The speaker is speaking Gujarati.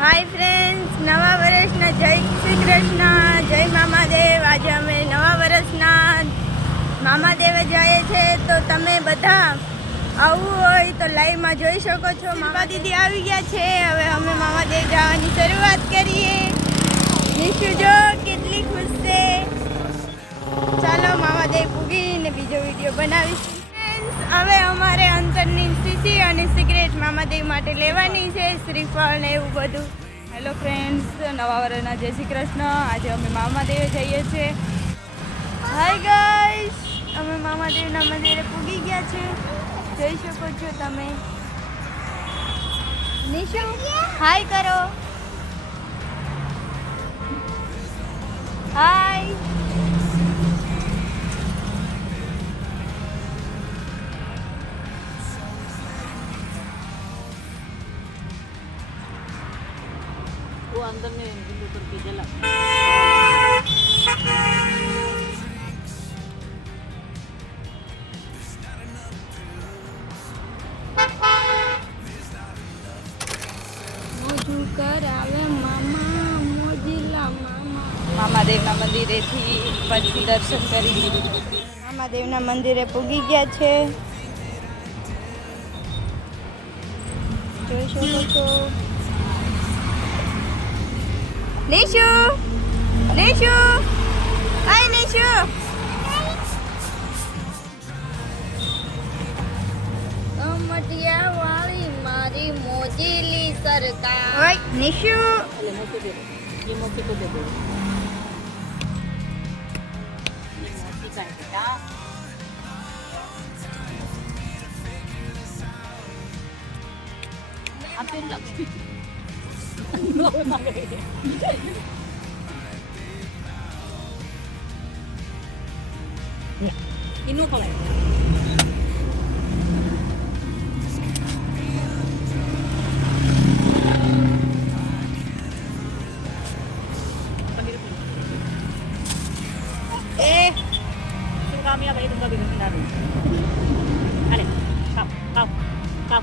હાય ફ્રેન્ડ્સ, નવા વર્ષના જય શ્રી કૃષ્ણ, જય મામાદેવ. આજે અમે નવા વર્ષના મામાદેવે જઈએ છે, તો તમે બધા આવવું હોય તો લાઈવમાં જોઈ શકો છો. મામા દીદી આવી ગયા છે. હવે અમે મામાદેવ જવાની શરૂઆત કરીએ. નિશુ જો કેટલી ખુશ છે. ચાલો મામાદેવ પૂગીને બીજો વિડીયો બનાવીશું. હવે અમારે અંતરની સીસી અને સિગરેટ મામાદેવ માટે લેવાની છે, શ્રીફળ ને એવું બધું. હેલો ફ્રેન્ડ્સ, નવા વર્ષના જય શ્રી કૃષ્ણ. આજે અમે મામાદેવે જઈએ છીએ. હાય ગાઈસ, અમે મામાદેવના મંદિરે પૂગી ગયા છે, જોઈ શકો છો તમે. નિશુ હાય કરો. હાય. वो अंदर में बिंदु करके जला મોજું કરાવે મામા, મોજીલા મામા. મામાદેવના મંદિરેથી પછી દર્શન કરી લીધું. મામાદેવના મંદિરે પૂગી ગયા છે, જોઈ શકો છો. નિશુ, નિશુ, હાય નિશુ. કમટિયા વાળી મારી મોજીલી સરકાર. ઓય નિશુ, अरे मोती दे ये मोती को दे दो ये मोती का है बेटा आप फिर लक्ष्मी इन्हों को लाए कामयाब है तुमका भी घूमना है अरे खाओ खाओ खाओ